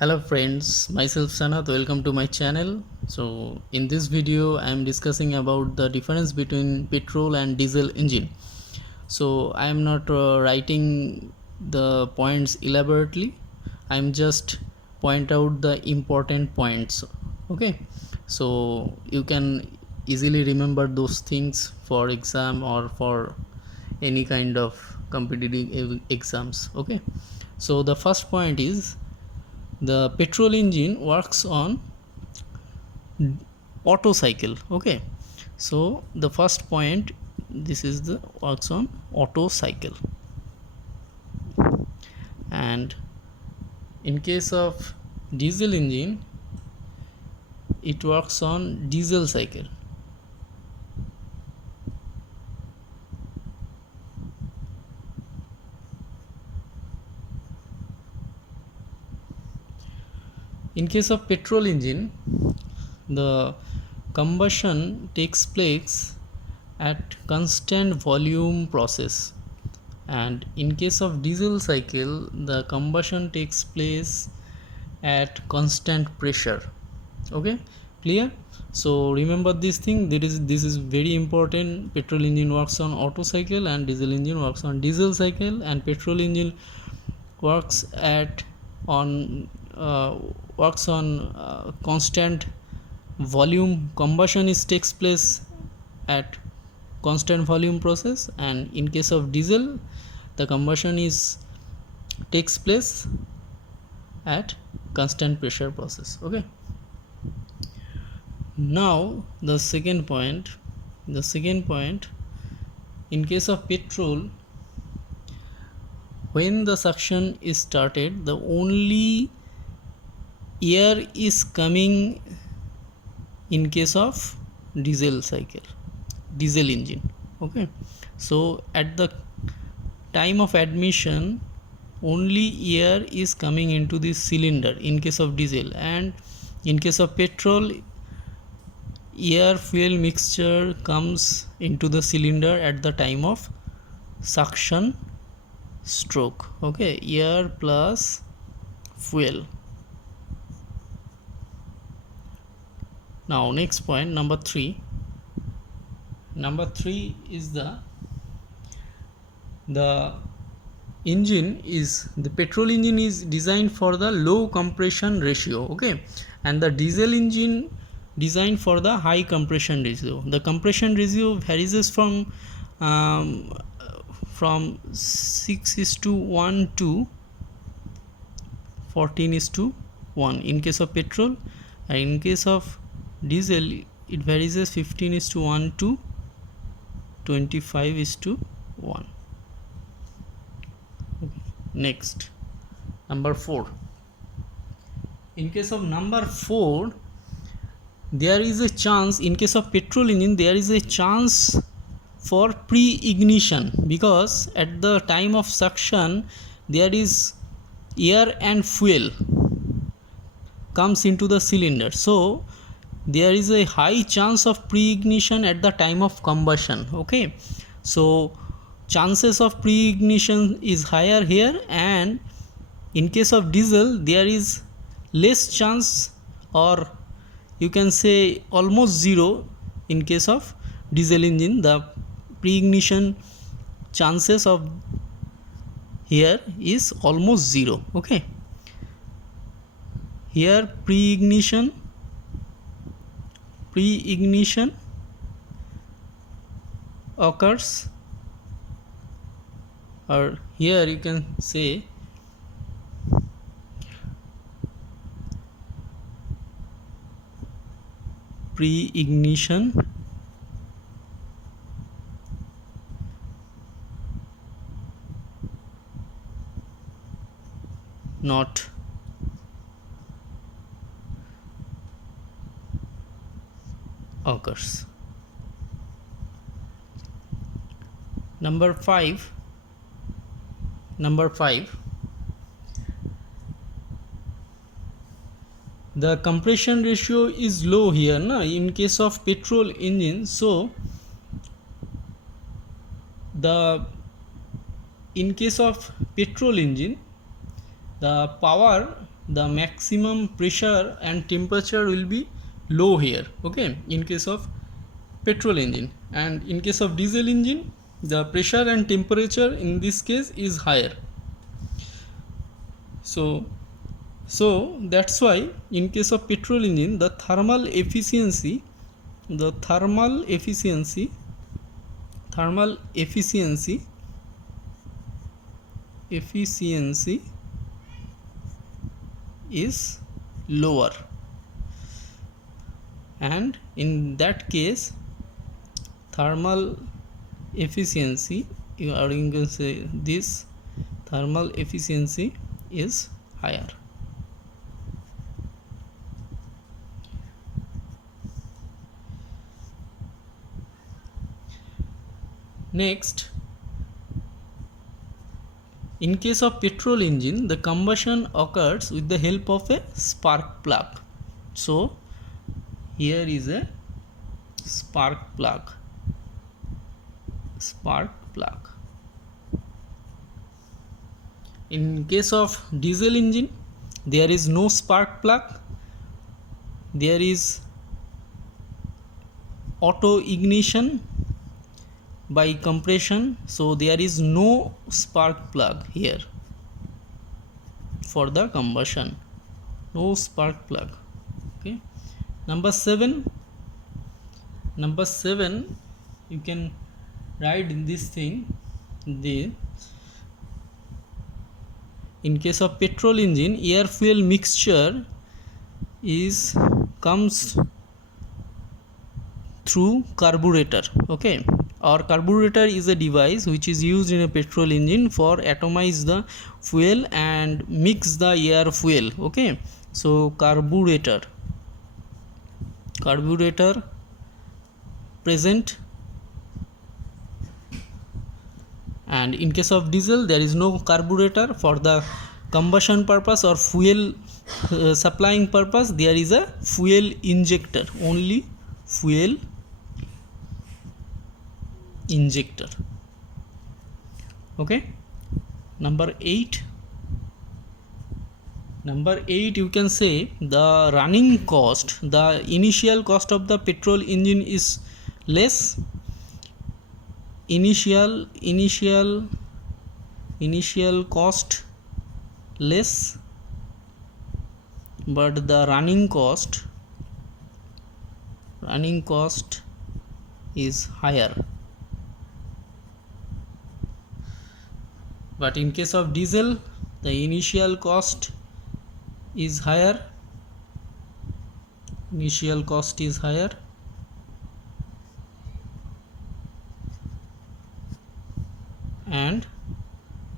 Hello friends, myself Sanath. Welcome to my channel. So in this video I am discussing about the difference between petrol and diesel engine. So I am not writing the points elaborately. I am just point out the important points. Okay, so you can easily remember those things for exam or for any kind of competitive exams. Okay, so the first point is the petrol engine works on Otto cycle. Okay, so the first point, this is the works on Otto cycle. And in case of diesel engine, it works on diesel cycle. In case of petrol engine, the combustion takes place at constant volume process, and in case of diesel cycle the combustion takes place at constant pressure. Okay, clear? So remember this thing, this is very important. Petrol engine works on Otto cycle and diesel engine works on diesel cycle, and petrol engine works at on works on constant volume. Combustion is takes place at constant volume process, and in case of diesel the combustion is takes place at constant pressure process. Okay, now the second point, in case of petrol, when the suction is started, the only air is coming in case of diesel engine. Okay, so at the time of admission only air is coming into this cylinder in case of diesel, and in case of petrol air fuel mixture comes into the cylinder at the time of suction stroke. Okay, air plus fuel. Now next point, number 3 is the engine is the petrol engine is designed for the low compression ratio. Okay, and the diesel engine designed for the high compression ratio. The compression ratio varies from 6:1 to 14:1 in case of petrol, and in case of diesel it varies 15:1 to 25:1. Next, number 4. In case of number 4, there is a chance, in case of petrol engine there is a chance for pre-ignition, because at the time of suction there is air and fuel comes into the cylinder, so there is a high chance of pre-ignition at the time of combustion. Okay, so chances of pre-ignition is higher here, and in case of diesel there is less chance, or you can say almost zero. In case of diesel engine the pre-ignition chances of here is almost zero. Okay, here pre-ignition occurs, or here you can say pre-ignition not occurs. Number 5, the compression ratio is low here in case of petrol engine. So in case of petrol engine the power the maximum pressure and temperature will be low here, okay, in case of petrol engine. And in case of diesel engine, the pressure and temperature in this case is higher. So that's why in case of petrol engine, the thermal efficiency is lower, and in that case thermal efficiency, you can say this thermal efficiency is higher. Next, in case of petrol engine, the combustion occurs with the help of a spark plug. So here is a spark plug. In case of diesel engine, there is no spark plug, there is auto ignition by compression, so there is no spark plug here for the combustion, no spark plug. Okay, number 7, you can write in this thing, in case of petrol engine, air fuel mixture comes through carburetor, okay, or carburetor is a device which is used in a petrol engine for atomize the fuel and mix the air fuel, okay. So carburetor present. And in case of diesel, there is no carburetor. For the combustion purpose or fuel supplying purpose, there is a fuel injector, only fuel injector. Okay, number 8, you can say the running cost, the initial cost of the petrol engine is less. Initial cost less, but the running cost is higher. But in case of diesel, the initial cost is higher, and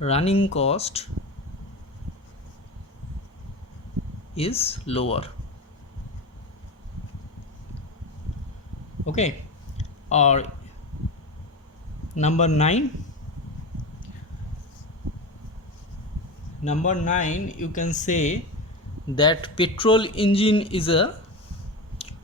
running cost is lower. Okay, or number 9, you can say that petrol engine is a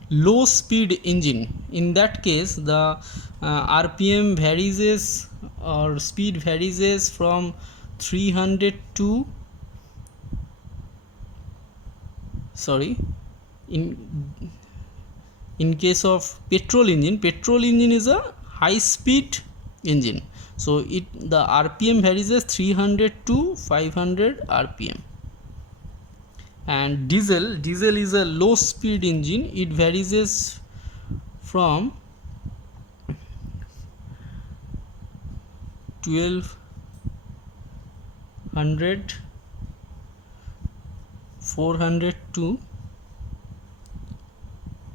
low speed engine. In that case, the RPM varies or speed varies from 300 to in case of petrol engine is a high speed engine, so the RPM varies 300 to 500 RPM. And diesel is a low speed engine, it varies from 1200 400 to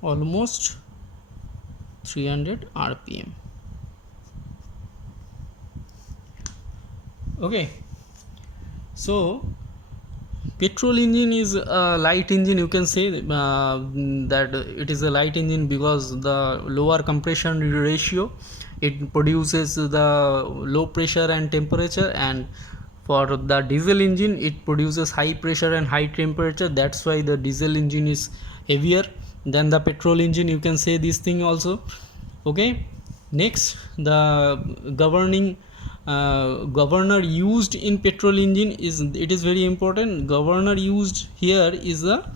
almost 300 RPM. Okay, so petrol engine is a light engine, you can say that it is a light engine because the lower compression ratio, it produces the low pressure and temperature, and for the diesel engine it produces high pressure and high temperature, that's why the diesel engine is heavier than the petrol engine, you can say this thing also. Okay, next, the governing governor used in petrol engine is, it is very important. Governor used here is a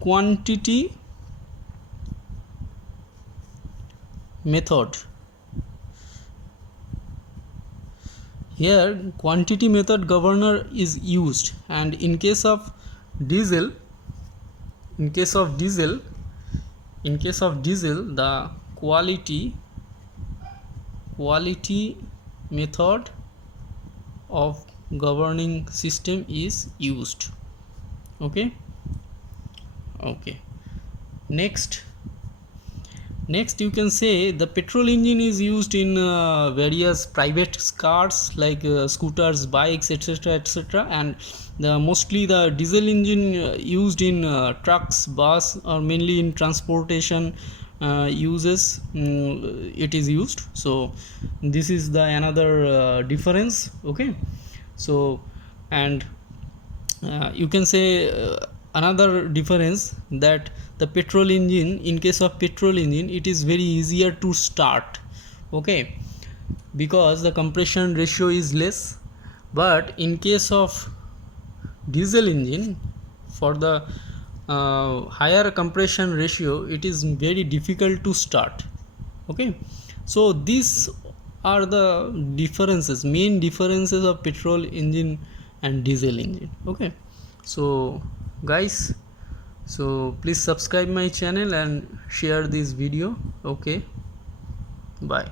quantity method. Here quantity method governor is used, and in case of diesel, the quality method of governing system is used. Okay. Next you can say the petrol engine is used in various private cars like scooters, bikes, etc., and mostly the diesel engine used in trucks, bus, or mainly in transportation uses, it is used. So this is the another difference. Okay. So and you can say another difference, that the petrol engine, in case of petrol engine, it is very easier to start. Okay, because the compression ratio is less. But in case of diesel engine, for the higher compression ratio, it is very difficult to start. Okay, so these are the differences, main differences of petrol engine and diesel engine. Okay, so guys, so please subscribe my channel and share this video. Okay, bye.